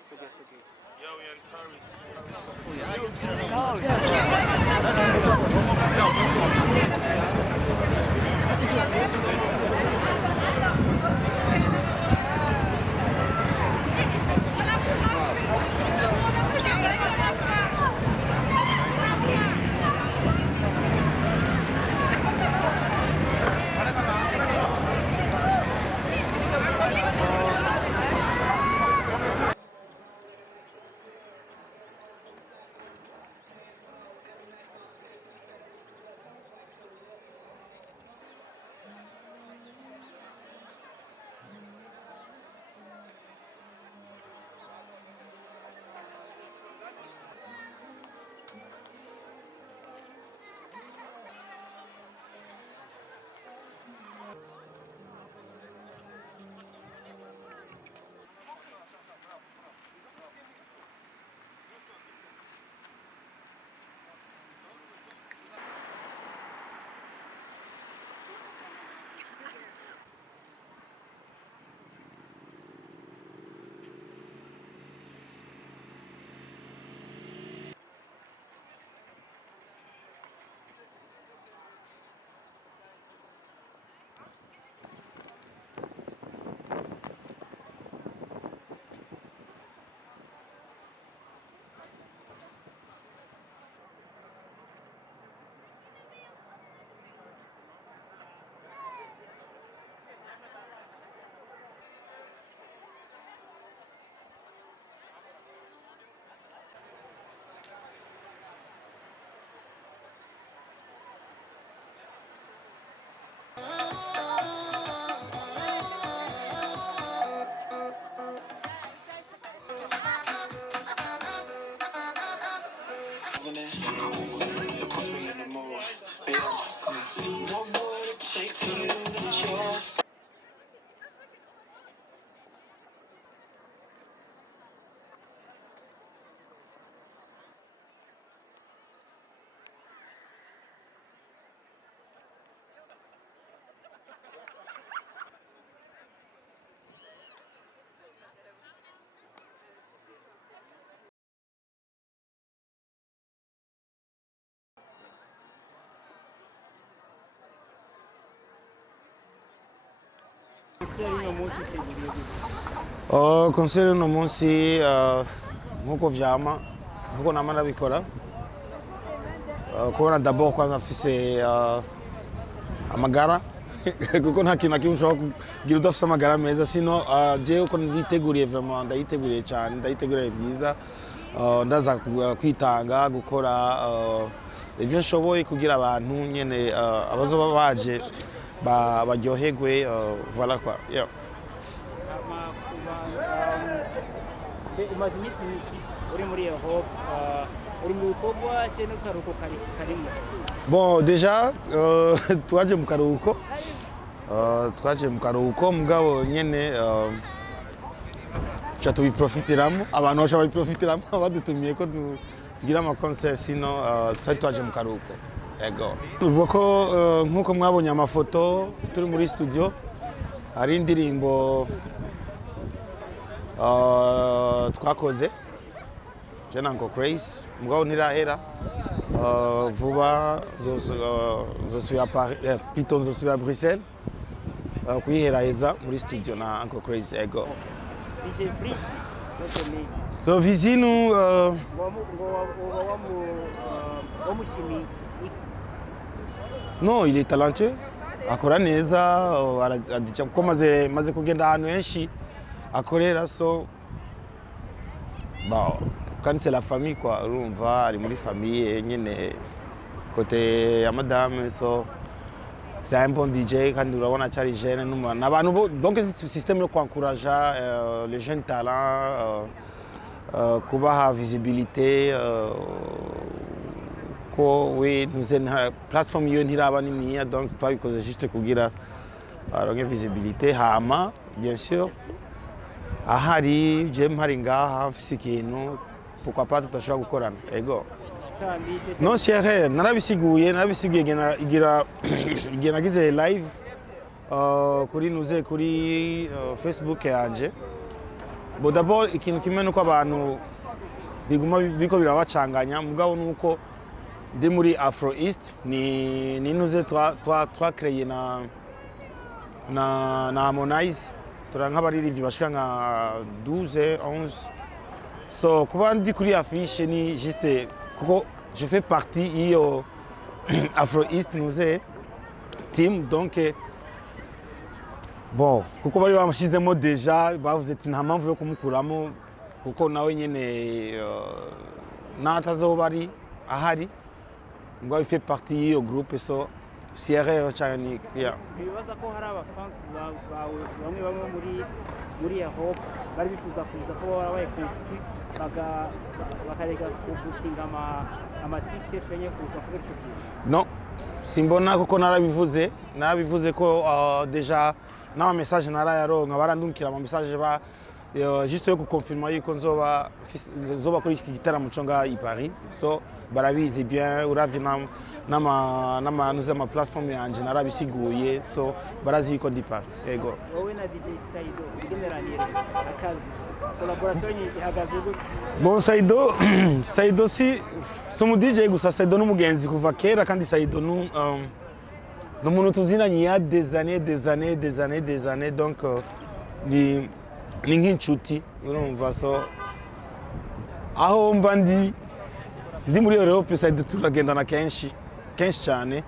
It's okay, it's okay. Yo, we in Paris. Konseri uno munsi nkuko vyama nkuko nama nabikora kubona d'abord kwanza mfise amagara kuko nta kintu na kimwe ushobora kugira udafise amagara meza sino jewe uko nditeguriye vraiment ndayiteguriye cyane ndayiteguriye byiza ndaza kwitanga gukora ivyo nshoboye kugira abantu nyene abazoba baje baryoherwe voilà quoi yeah. Umaze iminsi myinshi uri muri Europe uri mu bikorwa cyane karuko karimo bon déjà twaje mu karuhuko mugabo nyene cha tubiprofitiramo abantu bashobora biprofitiramo badutumiye ko tugira ama concert sino twaje mu karuhuko ego uvuga ko nkuko mwabonye amafoto turi muri studio hari indirimbo twakoze jena Uncle Crazy mugabo ntirahera vuba zosubira Python zosubira Bruxelles kuyiheraheza muri studio na Uncle Crazy ego DJ Freeze so vizinu no il est talentueux akora neza kuko maze kugenda ahantu henshi akorera so kandi c'est la famille quoi urumva ari muri famille nyene côté ya madame so c'est un bon DJ kandi urabona cyari jeune n'abantu donc système yo encourager les jeunes talents kubaha visibilité ko we nous une plateforme yo ntiraba niniya donc twabikoze juste kugira aronke visibilité hama bien sûr ahari je mpari ngaha mfise ikintu pourquoi pas tutashobora gukorana ego non c'est narabisiguye igira nagize live kuri nuze kuri Facebook yanje bo d'abord ikintu kimwe nuko abantu biguma biko birabacanganya mugabo nuko ndi muri Afro East ni nuze twa créer na Harmonize nk'abaririmbyi bashika nka 12 11 so kuba ndi kuri affiche ni juste kuko je fais partie iyo Afro East nuze team donc bon kuko bari bamashizemo deja bavuze ati nta mpamvu yo kumukuramo kuko nawe nyene natazoba ari ahari ngo il fait partie iyo groupe so CRR cyane ya bibaza ko hari abafans bawe bamwe muri ya Hope bari bifuza kuza ko barabaye konfi bakareka kubukinga amatike cyenye kuza kubera cyo non simbona kuko narabivuze ko deja n'ama message narayaronka barandungikira ama message ba juste yo kukonfirma yuko nzoba kuri iki gitaramo cyo nga i Paris so barabizi bien uravye nama nuze ama platform yanje narabisiguye so barazi ko ndi Paris ego wowe na DJ Saido generanire akazi collaboration ihagaze gute bon Saido si mu DJ gusa Saido n'umugenzi kuva kera kandi Saido n'umuntu tuzinanye ya des années donc ni nk'inshuti urumva so aho mba ndi muri Europe Saido turagendana kenshi cyane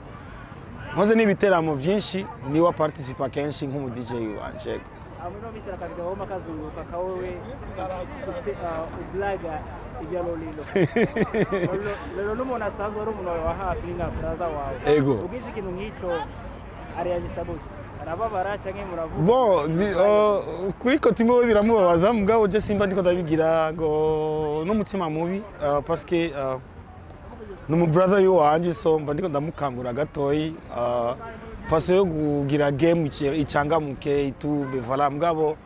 nkoze n'ibiteramo byinshi niwe participa kenshi nk'umu DJ wanje amino misera kabida ho makazunguka kawewe ublaga ibya lolo n'umuntu asanzwe ari umuntu wa hafi nka brother wawe ego ugize ikintu nk'ico ariyanyisa gute arababara canke muravuga bon kuri kotimo biramubabaza mugabo je simba ndiko ndabigira ngo n'umutima mubi parce que numu brother yo wanje so mba ndiko ndamukangura gatoyi façon yo kugira game icangamuke itube voilà mugabo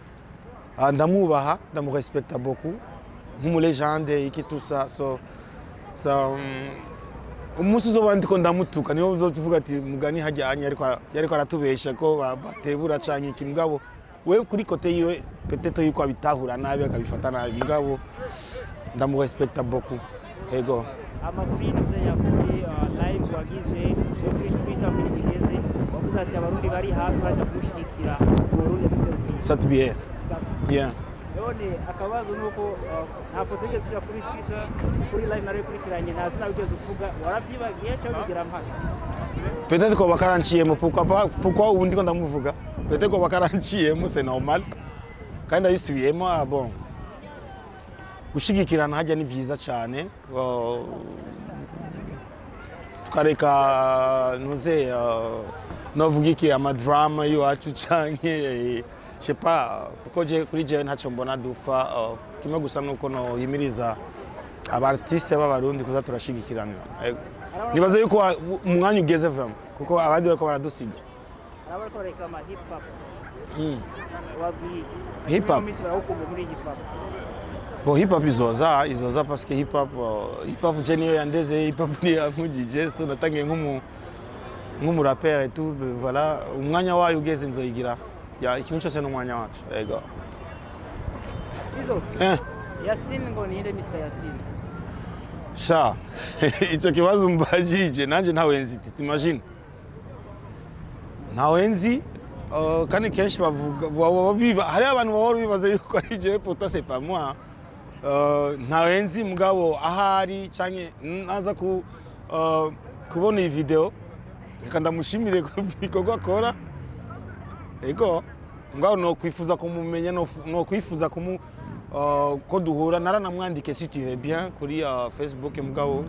ndamubaha ndamurespecta beaucoup nk'umu legende iki tout ça so umunsi uzoba ndiko ndamutuka niyo uzovuga ati mugani hajyanye ariko aratubesha ko batebura canke iki mugabo we kuri kote yiwe peut-être yuko abitahura nabi akabifata nabi mugabo ndamurespecta beaucoup ego amakuru nzenya kuri live wagize kuri Twitter misigeze wavuze ati abarundi bari hafi baje gushigikira Burundi biserukira ça bien bien none akabazo nuko nta foto igeze kuri Twitter kuri live nari kurikiranye nta sina bigeze kuvuga waravyibagiye cyo bigira mpaka peut-être ko bakaranciyemo pourquoi ubundi ko ndamuvuga peut-être ko bakaranciyemo c'est normal kandi ayisubiyemo bon gushigikirana hajya ni vyiza cyane tukareka nuze novuga iki amadrama y'iwacu canke je sais pas kuko kuri je ntacyo mbona dufa kimwe gusa nuko no yimiriza abartiste b'abarundi kuza turashigikirana nibaza yuko umwanya ugeze vraiment kuko abandi bariko baradusiga arabariko rekama hip hop hip hop muri hip hop bon hip hop izoza parce que hip hop je niyo yandeze hip hop ni nk'ujije so natangiye nk'umu rapper et tout voilà umwanya wayo ugeze nzoyigira ya ikintu cyose n'umwanya wacu ego Izo Yasin ngo ninde Mr Yasin sha icyo kibazo mbajije nanje ntawenzi imagine ntawenzi kandi kenshi bavuga hari abantu baba bibaza yuko ari je pourtant c'est pas moi ntawenzi mugabo ahari canke naza kubona iyi video reka ndamushimire ku bikorwa akora ego ngaho no kwifuza kumumenya no kwifuza ko duhura naranamwandike si tu veux bien kuri Facebook mugabo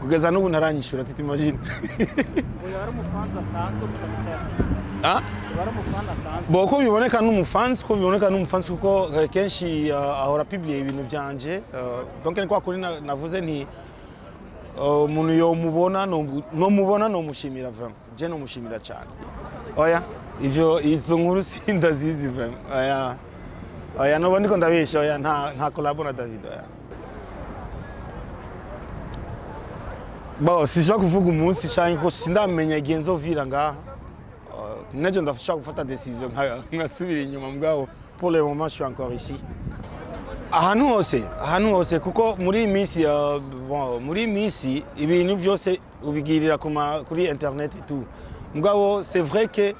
kugeza n'ubu ntaranyishura titimagine uyu ari umufanzi asanzwe gusa gusa yasinye ari umufanzi asanzwe bo ko biboneka n'umufanzi kuko kenshi ahora publier ibintu byanje donc ni kwa kuri navuze nti umuntu yo mubona no mushimira vraiment je no mushimira cyane oya ivyo izo nkuru sindazizi vraiment oya no ndiko ndabesha oya nta collab na David oya Bon, si je kuvuga umunsi cyane ko sindamenya igihe nzovira ngaha neje ndafasha gufata decision nkasubira inyuma mugabo pour le moment je suis encore ici ahantu hose kuko muri misi ibintu byose ubigirira kuri internet et tout mugabo c'est vrai que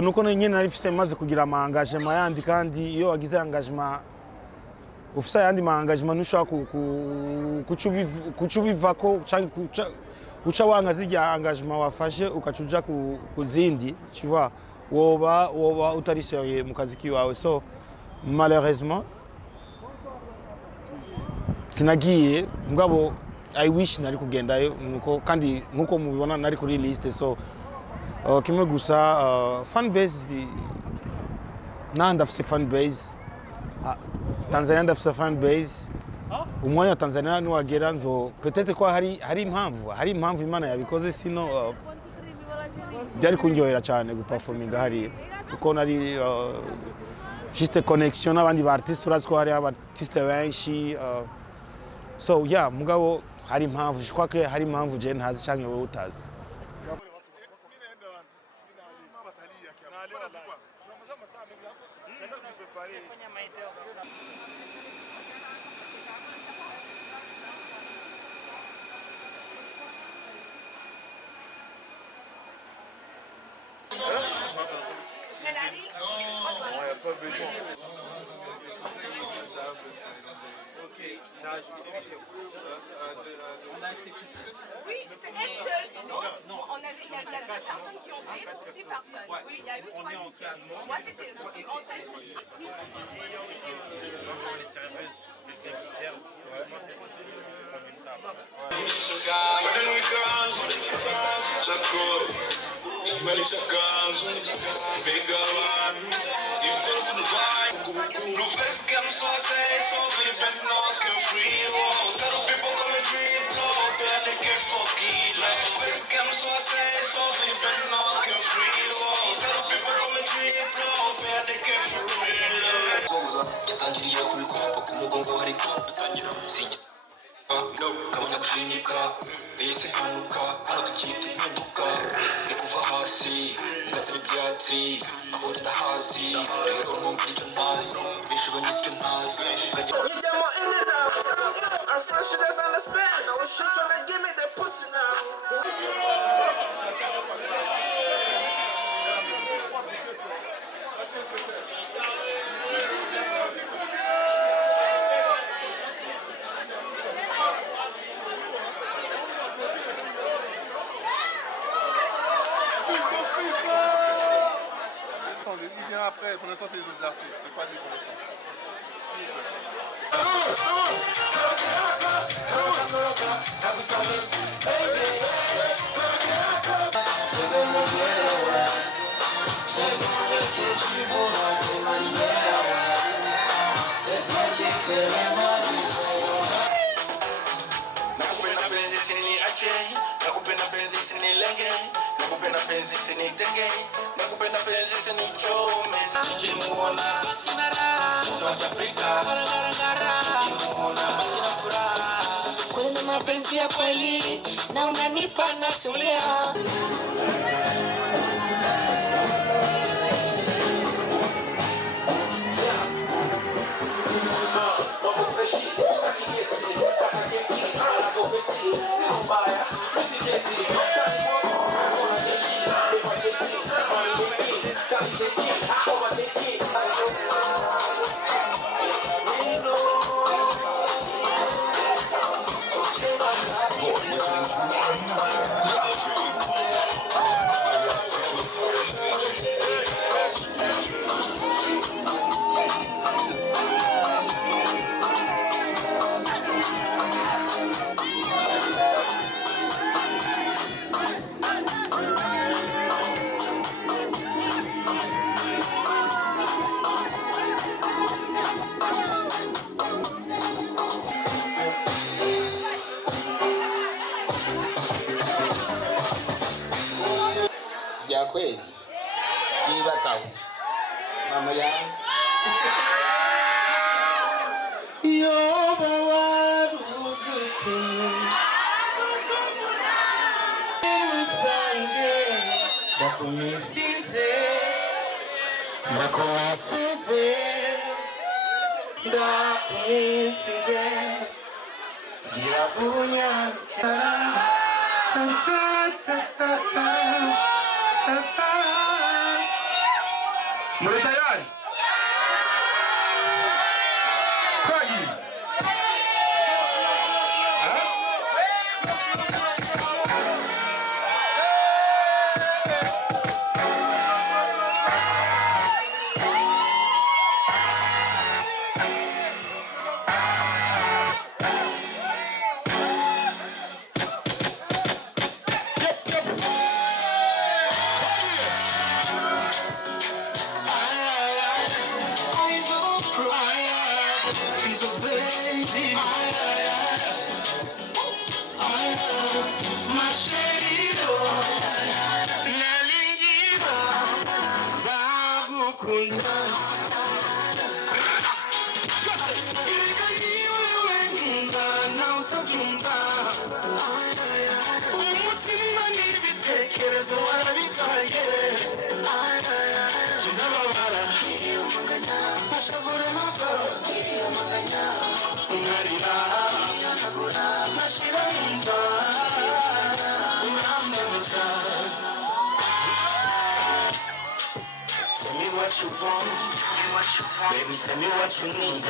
nuko nyine narifise maze kugira ama engagement yandi kandi iyo wagize engagement ufisa yandi ma engagement nushaka kucubivako cyangwa uca wanga zijya engagement wafashe ukacuja kuzindi tu vois woba utari sérieux mu kazi kiwawe so malheureusement sinagiye mugabo I wish nari kugendayo nuko kandi nkuko mubibona nari kuri liste so kimwe gusa fan base ndafise fan base Tanzania ndafise fan base umwanya Tanzania nuwagera nzo peut-être ko hari impamvu Imana yabikoze sino byari kunyohera cyane guperforminga hari kuko nari juste connexion n'abandi ba artistes urazi ko hari abartiste benshi so yeah mugabo hari impamvu je crois que hari impamvu je ntazi canke wowe utazi Oui, c'est elle seule. Non, il y a deux personnes qui ont payé pour 6 personnes. Oui, il y a eu 3 tickets. Moi, c'était en 13 Tangiriye kubikopa ku mugongo hariko dutangira kabona gushinyika ese hanuka hano tukita impinduka ni kuva hasi ngatema ibyatsi aho ndahazi rero ntumbwira icyo ntazi benshi banyise icyo ntazi ijyamo in and out I'm fresh, you guys understand I was shit trying to give me that pussy now. Il vient après, pour l'instant c'est les autres artistes, c'est pas lui pour l'instant. Nakupenda penzi sinilenge, nakupenda penzi sinitenge, nakupenda penzi sinichome. Nikimuona inara, mtoto Afrika, nikimuona ina furaha. Kuna mapenzi ya kweli na unanipa natulia. yoba waruzuku musange ndakumisize gira vunya muri tayari twagiye umutima n'ibitekerezo warabitaye tunababara nashavura mapa nkarira nashira yumva urambabaza. Tell me what you want, baby, tell me what you need.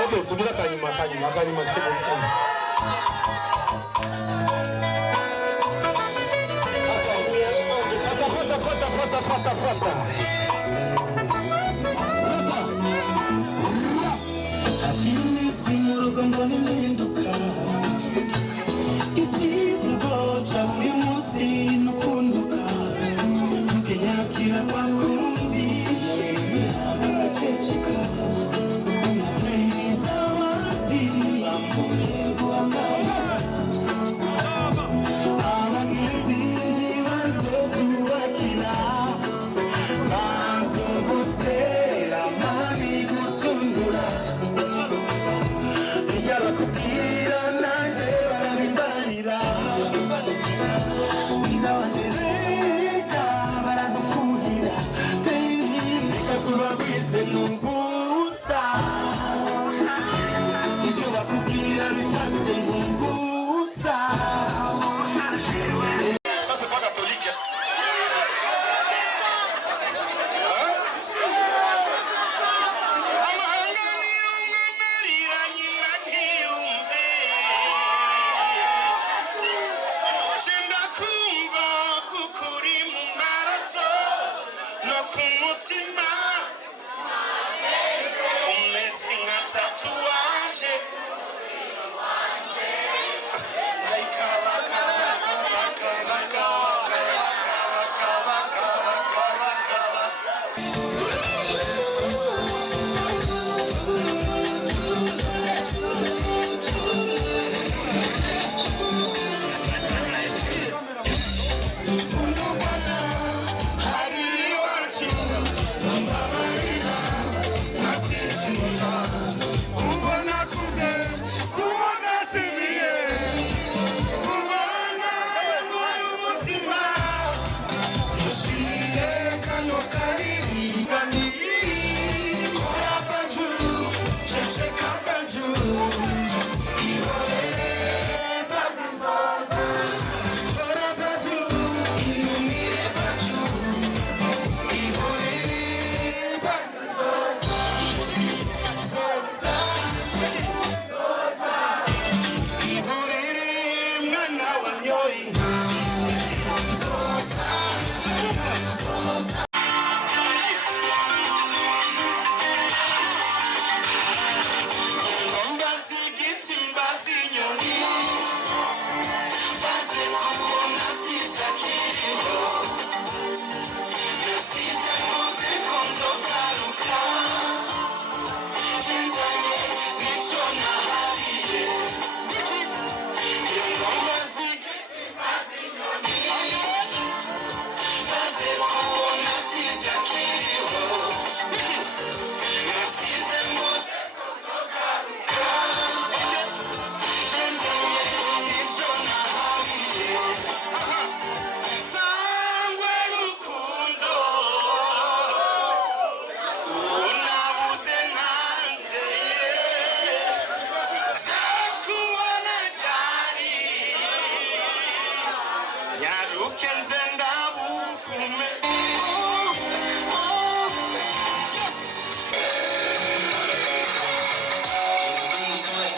Okay, tugira kanyuma sikiko kanyuma. Fata. Ashimwe simurugo mbona impinduka. Ikivugo cya buri munsi nukunduka. Ntukenyakira kwa kundi yemera bagaceceka. Ça c'est pas catholique. Hein?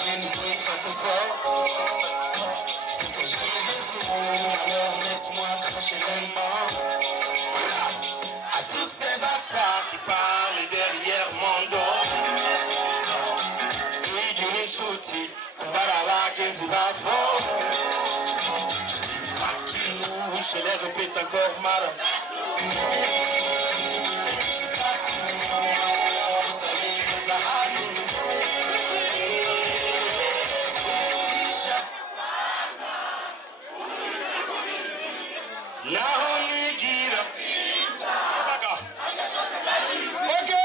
qui frappe fort. Que je me défoule, alors laisse-moi cracher l'aimant. À tous ces bâtards qui parlent derrière mon dos. Igini chuti, kumbara genzi bafo. Je dis fuck you, je les répète encore madame. C'est pas si, vous savez que ça a dit. Now we get up. Okay.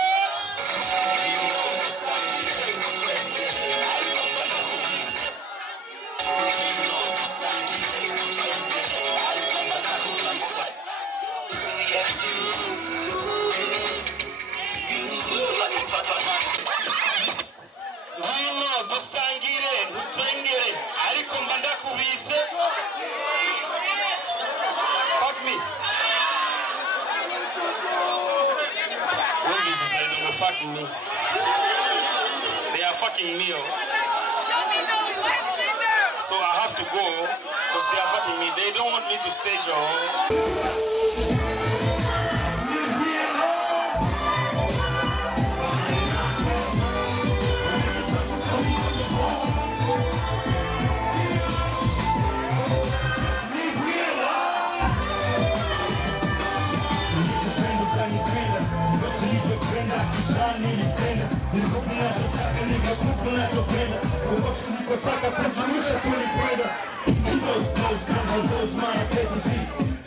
Dusangire, utwengere, ariko mba ndakubize. Fuck me. What is this? They were fucking me. They are fucking me. So I have to go because they are fucking me. They don't want me to stay, y'all.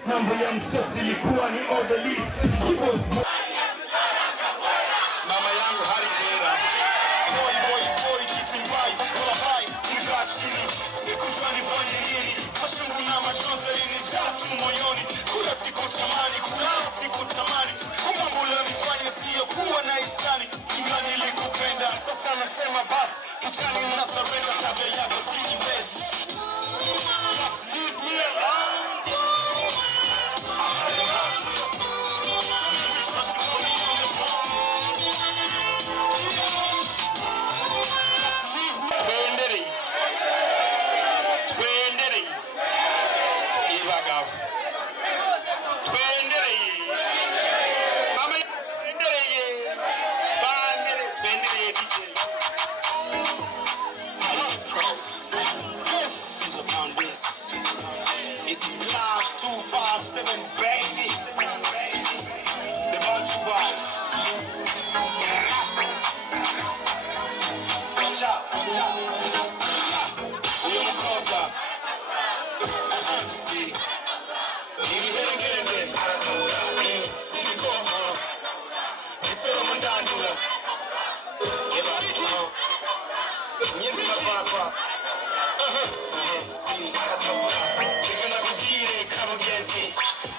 Mambo ya msosi ilikuwa ni order list. Mama yangu halikera boy kitimbai kwa hai kikaa chini sikujua nifanye nini machungu na machozi yalinijaa tu moyoni kula siku tamani kulala siku tamani kumambo leo nifanye sio kuwa na hisani inga nilikupenda sasa nasema basi kichani na surrender tabia yako si best. Just leave me alone. It's class 257, baby. The bunch of boy. Watch out. Uyo mkoba. See. Nini herengende. Aratawura. Simiko. Isero mandandula. Yeba. Nyezi mapapa. See. Aratawura.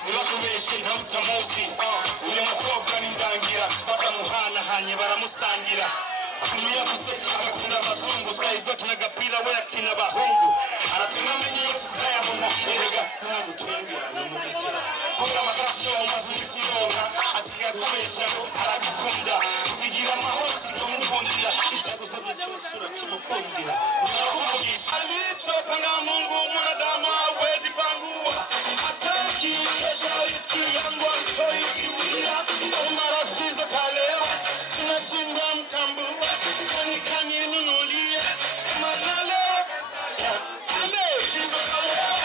Nibakubeshe ntamutamuzi uyu mukobwa n'indangira bakamuhanahanye baramusangira uyu yavuze agakunda abazungu sayidwa kinagapira we yakina abahungu aratuma amenye yose utayabona erega ntabwo turengera n'umugisira kubera amagasi yo maze imisironka asigaye kubesha ngo aragukunda kugira amahoro sikamukundira icyagusabye cyose urakimukundira urakuvugisha alicho panga Mungu mwanadamu hawezi pangua hataki kesha riski yangu amtoiziwia umarafizo kaleo sinashinda mtambua kaninunulia manaleo ame kizo kaleo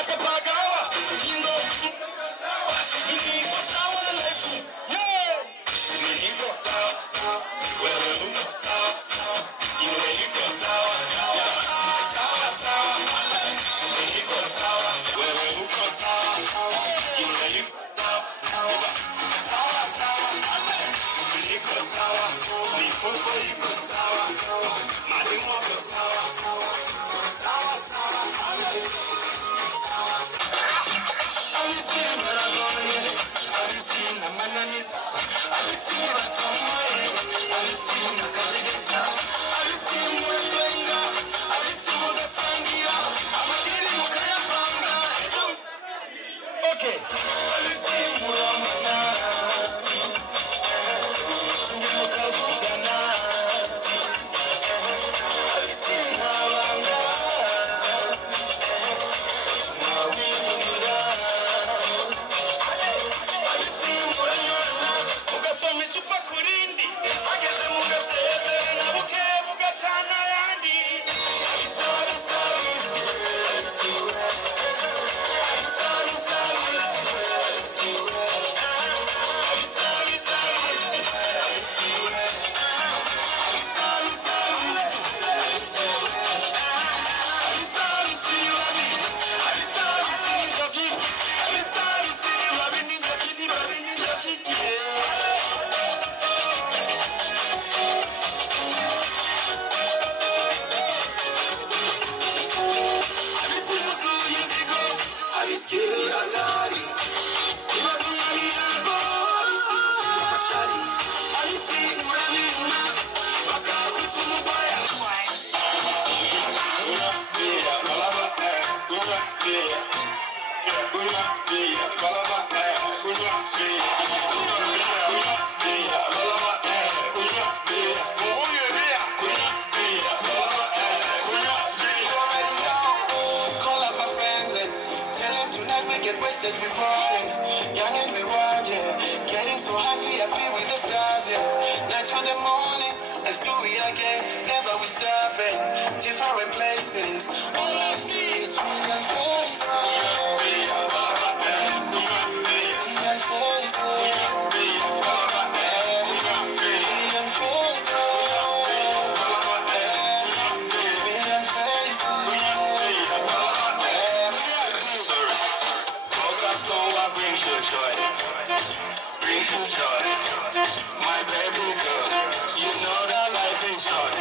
atapagawa ingo niko sawa na lefu niko sawa wewe uko sawa iwe niko sawa sawa niko sawa wewe uko sawa iwe niko sawa niko sawa mifuko iko sawa mademo iko sawa Okay. night till the morning. Let's do it again, never we stopping. Different places, all I see is million faces. Million faces. Brings you joy, my baby girl. You know that life ain't short.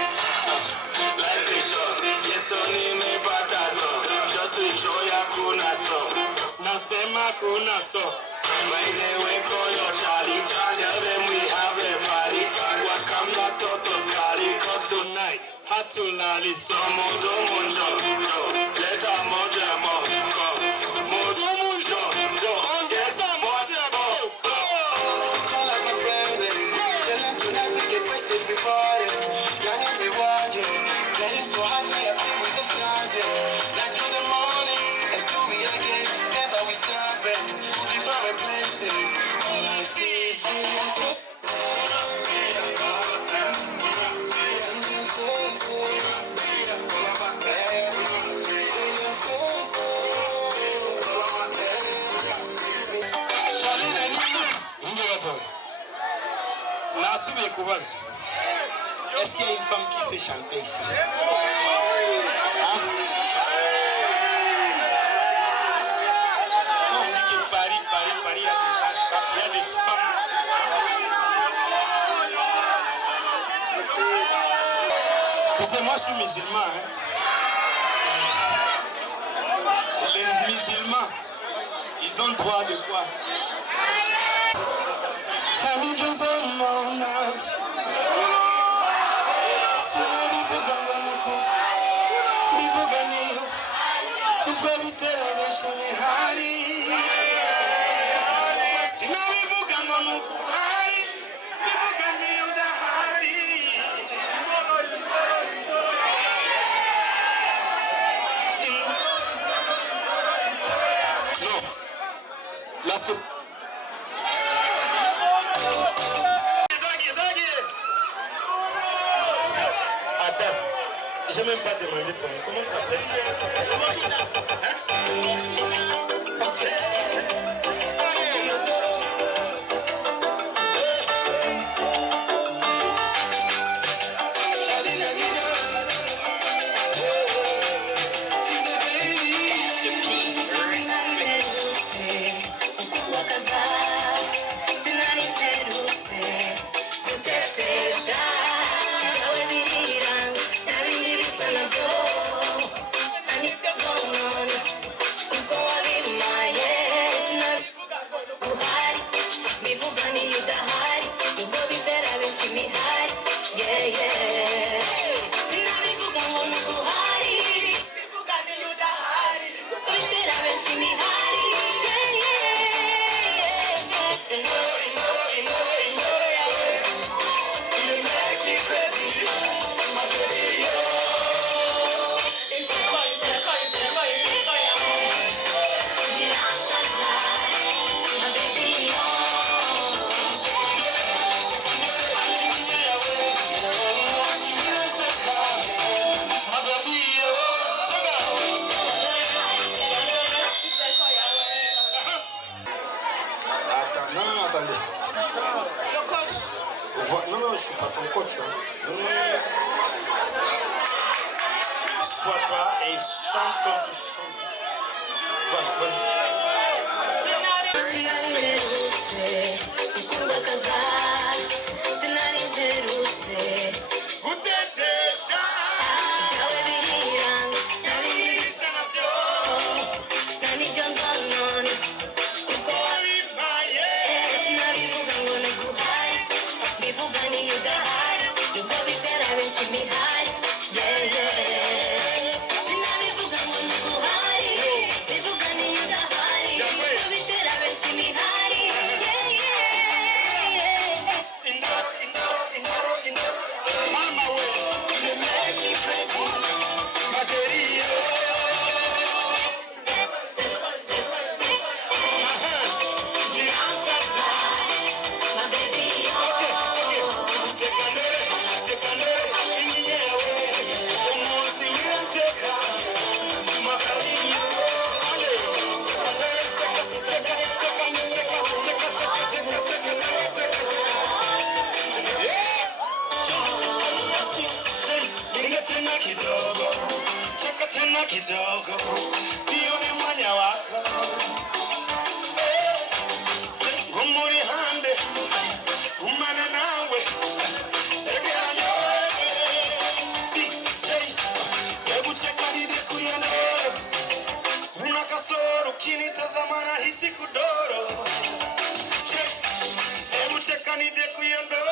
Life is short. Yes, only me batado. Just to enjoy a kuna so. Nasema kuna so. By the way, call your Charlie. Tell them we have a party. Welcome to Toto's Cali. Cause tonight, hatulali so modo munjo. Let a mojo mo. Modo munjo. Yes, I'm mojo mo. Call up my friends and tell them tonight we get wasted, we party. Young and we wild, yeah. Getting so high, we happy with the stars, yeah. Night till the morning, let's do it again. Never we stopping, different places. All I see is million faces. Est-ce qu'il y a une femme qui sait chanter ici? Hein? On dit que Paris, il y a des gens, il y a des femmes. Parce que moi je suis musulman. Hein? Les musulmans, ils ont droit de quoi? J'ai même pas demandé ton nom. Comment t'appelles? Hein? Non, je suis pas ton coach. Hein. Sois toi et chante comme tu chantes. Voilà, vas-y. kidogo, cheka tena kidogo, nione mwanya wako. Ngumuri hande, umane nawe, segera nyowe. CJ, hebu cheka nide kuyandoro, una kasoro kinitazama nahisi kudoro. Hebu cheka nide kuyandoro.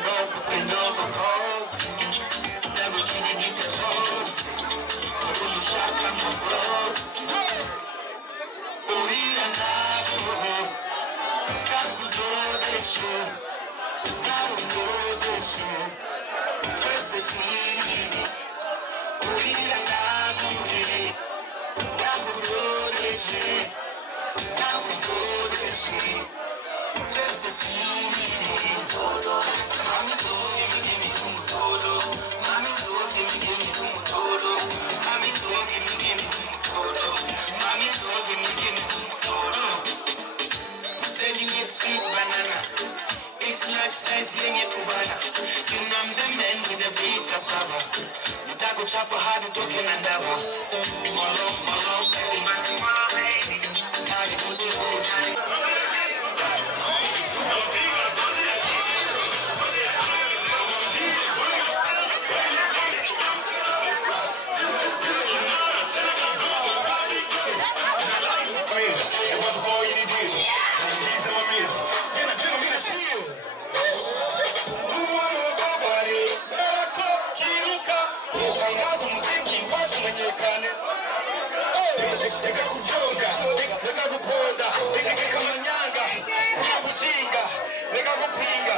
bend over, pose. Never can you get the hose. When you shop, I'm a rose. Urira nakuhe, nakudodeshe, nakudodeshe. Twese twirire. Urira nakuhe, nakudodeshe, nakudodeshe. Twese twirire. Mami told me, give me umutolo. Mami told me, give me umutolo. Mami told me, give me umutolo. Mami told me, give me umutolo. Said you get sweet banana. It's large size, yenye kubana. You know I'm the man with the big cassava. Nitako chapa hadi toke na ndava. Molo, molo, baby. Kali kuti hoti. Leka kujonga, leka kuponda, leka kamanyanga, kubuchinga, leka kupinga,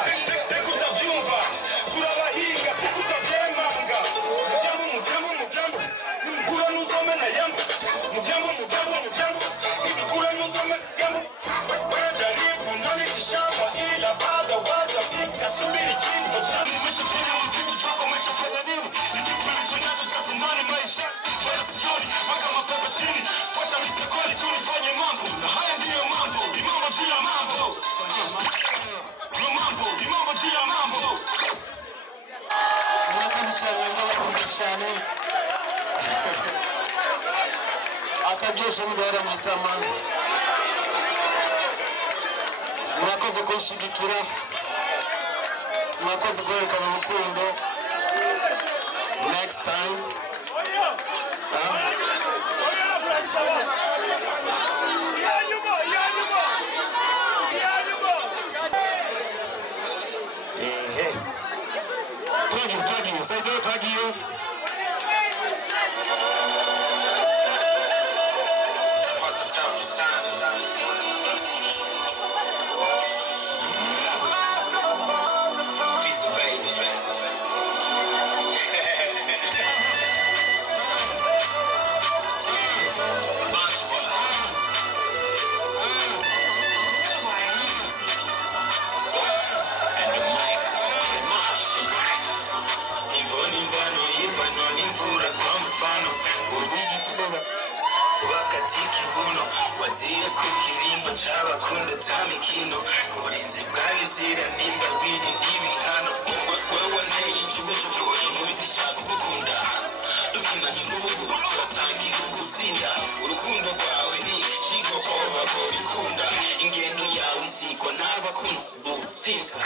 leka utavyumva, turabahinga, leka utavyemanga. Muvyambo, mukura nuzome na yambo. Muvyambo, nikikura nuzome yambo. Wajaribu nami tishamba ila bado watafika, subiri kifo changu. Umeshafanya mvitu chako, umeshafanya nini? Ndipo nilichonacho cha thamani maisha. Wala sioni, waka mapepo chini. Wacha Mr. Kweli tunifanye mambo. Na haya ndiyo mambo, ni mambo juu ya mambo. Yo mambo, ni mambo juu ya mambo. Mwakazi cyane ndabakunda cyane. Akaryoshe nibara mwitama. Mwakoze kunshigikira. Mwakoze kwerekana urukundo. Next time. Thank you. Say do thank you. Waziye kukirimba c'abakunda tamikino uburinzi bwabizira nimba bwiri n'ibihano wewe nteye ikibujuju inkubita ishaka gukunda dukinanye n'ubugu turasangira ugutsinda urukundo rwawe ni kigo koba borikunda ingendo yawe izigwa n'abakunda gutsinda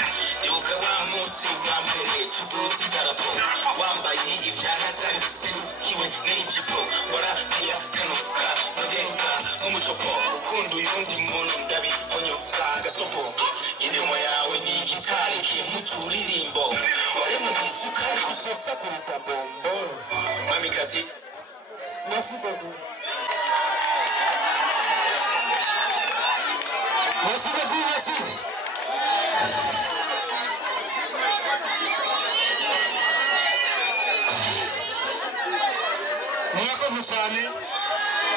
ibuka wa munsi wa mbere tuduze idarapo wambaye ibyahatari biserukiwe n'ijipo warahiya kanuka bagenga umucopo ukunda uyundi muntu ndabihonyoza agasopo indimo yawe ni gitari kimuturirimbo waremwe nk'isukari kusosa kuruta bombo mwamikazi merci beaucoup merci mwakoze cyane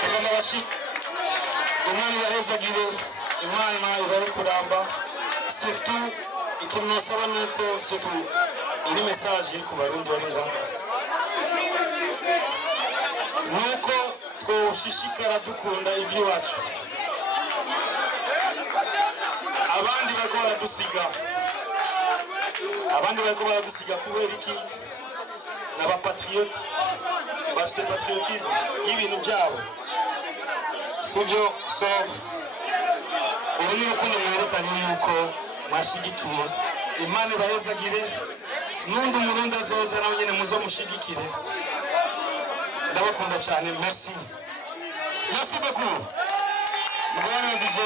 bagomba bashika Imana ibahezagire, Imana ibare kuramba. Surtout ikintu nosaba nuko surtout iri message iri ku barundi bari ngaha nuko twoshishikara dukunda iby'iwacu. Abandi bariko baradusiga kubera iki? N'abapatriote bafite patriotisme y'ibintu byabo. Sivyo so ubu ni urukundo mwerekanye yuko mwashigikiye. Imana ibahezagire n'undi umurundi azoza nawe nyene muzo mushigikire. Ndabakunda cyane. Merci beaucoup. Mwana DJ